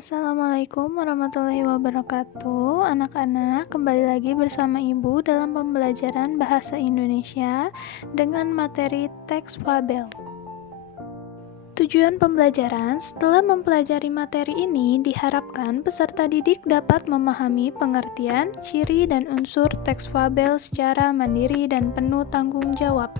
Assalamualaikum warahmatullahi wabarakatuh. Anak-anak, kembali lagi bersama Ibu dalam pembelajaran bahasa Indonesia dengan materi teks fabel. Tujuan pembelajaran setelah mempelajari materi ini diharapkan peserta didik dapat memahami pengertian, ciri, dan unsur teks fabel secara mandiri dan penuh tanggung jawab.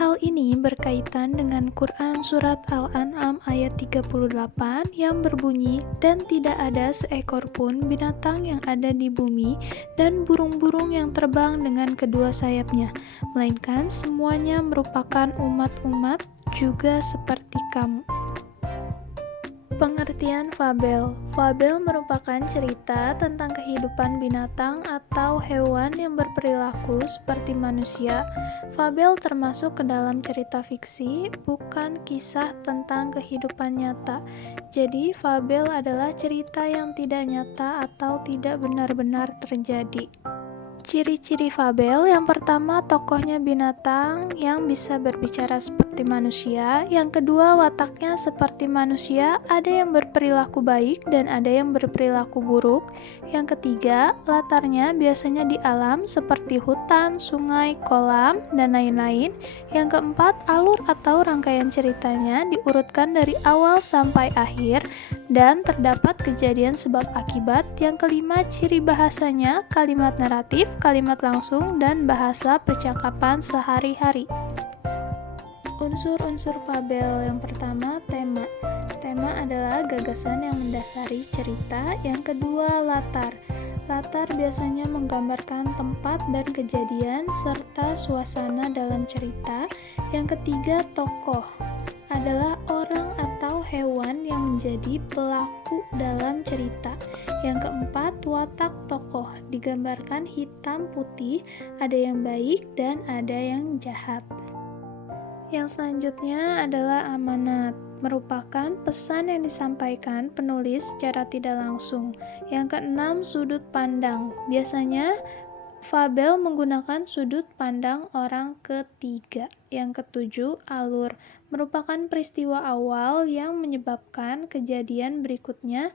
Hal ini berkaitan dengan Quran Surat Al-An'am ayat 38 yang berbunyi, "Dan tidak ada seekor pun binatang yang ada di bumi dan burung-burung yang terbang dengan kedua sayapnya, melainkan semuanya merupakan umat-umat juga seperti kamu." Pengertian fabel. Fabel merupakan cerita tentang kehidupan binatang atau hewan yang berperilaku seperti manusia. Fabel termasuk ke dalam cerita fiksi, bukan kisah tentang kehidupan nyata. Jadi, fabel adalah cerita yang tidak nyata atau tidak benar-benar terjadi. Ciri-ciri fabel, yang pertama, tokohnya binatang yang bisa berbicara seperti manusia. Yang kedua, wataknya seperti manusia, ada yang berperilaku baik dan ada yang berperilaku buruk. Yang ketiga, latarnya biasanya di alam seperti hutan, sungai, kolam, dan lain-lain. Yang keempat, alur atau rangkaian ceritanya diurutkan dari awal sampai akhir dan terdapat kejadian sebab akibat. Yang kelima, ciri bahasanya kalimat naratif, kalimat langsung, dan bahasa percakapan sehari-hari. Unsur-unsur fabel. Yang pertama, tema. Tema adalah gagasan yang mendasari cerita. Yang kedua, latar. Latar biasanya menggambarkan tempat dan kejadian serta suasana dalam cerita. Yang ketiga, tokoh adalah orang atau hewan yang menjadi pelaku dalam cerita. Yang keempat, watak tokoh digambarkan hitam putih, ada yang baik dan ada yang jahat. Yang selanjutnya adalah amanat, merupakan pesan yang disampaikan penulis secara tidak langsung. Yang keenam, sudut pandang. Biasanya fabel menggunakan sudut pandang orang ketiga. Yang ketujuh, alur, merupakan peristiwa awal yang menyebabkan kejadian berikutnya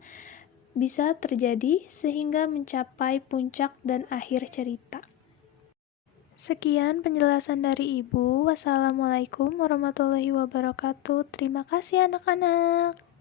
bisa terjadi sehingga mencapai puncak dan akhir cerita. Sekian penjelasan dari Ibu. Wassalamualaikum warahmatullahi wabarakatuh. Terima kasih anak-anak.